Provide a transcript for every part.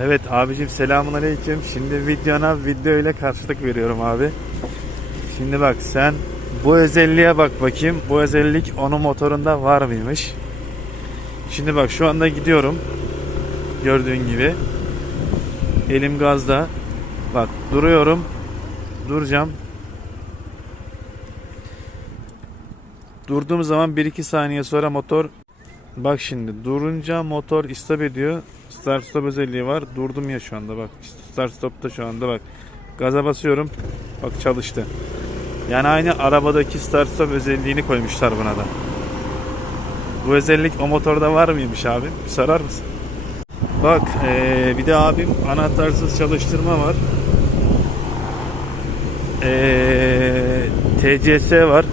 Evet abicim selamun aleyküm. Şimdi videona video ile karşılık veriyorum abi. Şimdi bak sen bu özelliğe bak bakayım. Bu özellik onun motorunda var mıymış? Şimdi bak şu anda gidiyorum. Gördüğün gibi. Elim gazda. Bak duruyorum. Duracağım. Durduğum zaman 1-2 saniye sonra motor Bak şimdi durunca motor istop ediyor. Start stop özelliği var. Durdum ya şu anda bak. Start stopta şu anda bak. Gaza basıyorum. Bak çalıştı. Yani aynı arabadaki start stop özelliğini koymuşlar buna da. Bu özellik o motorda var mıymış abi? Bir sorar mısın? Bak eee, bir de abim anahtarsız çalıştırma var. Eee TCS var.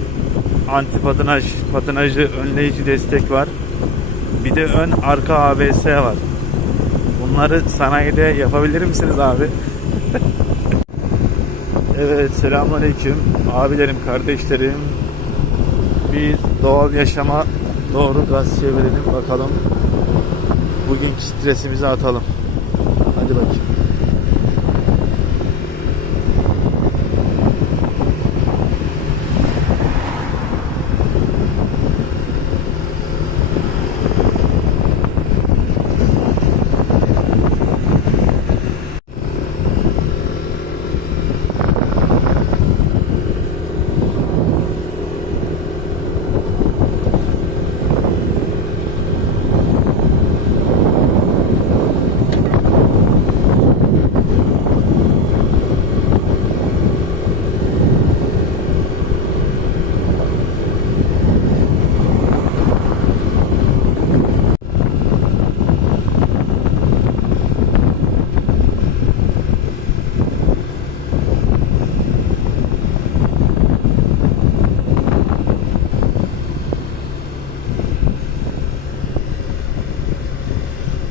Anti patinaj, patinajı önleyici destek var. De ön arka ABS var. Bunları sanayide yapabilir misiniz abi? evet selamünaleyküm. Abilerim, kardeşlerim. Bir doğal yaşama doğru gaz çevirelim bakalım. Bugünkü stresimizi atalım. Hadi bakayım.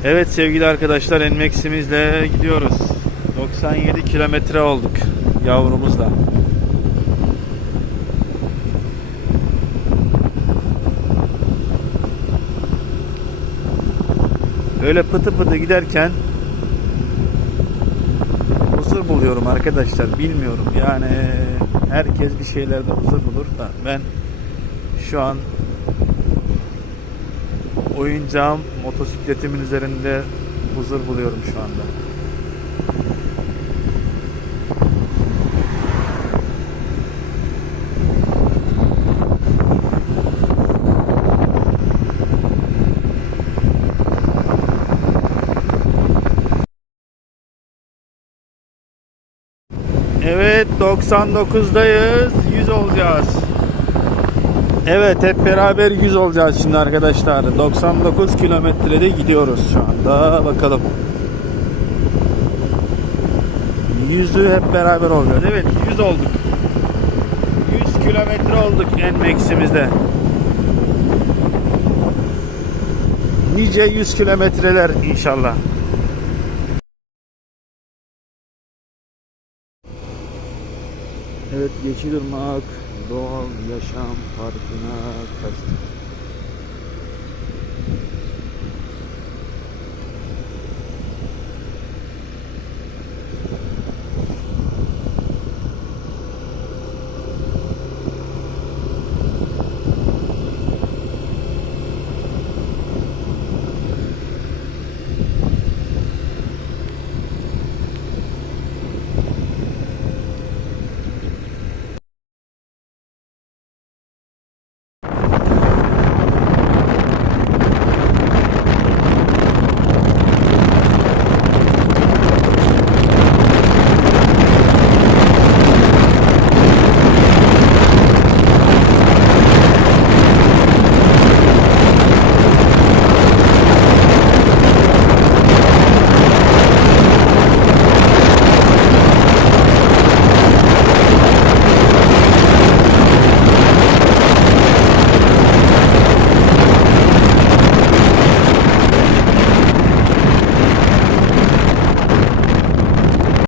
Evet sevgili arkadaşlar Enmex'imizle gidiyoruz. 97 kilometre olduk yavrumuzla. Öyle pıtı pıtı giderken huzur buluyorum arkadaşlar. Bilmiyorum yani herkes bir şeylerde huzur bulur da ben şu an oyuncağım motosikletimin üzerinde huzur buluyorum şu anda. Evet 99'dayız 100 olacağız. Evet hep beraber 100 olacağız şimdi arkadaşlar. 99 kilometrede gidiyoruz şu anda. Bakalım. 100'ü hep beraber oluyor. Evet 100 olduk. 100 kilometre olduk en maksimizde. Nice 100 kilometreler inşallah. Evet Yeşilırmak Doğal Yaşam Parkı'na kaçtık.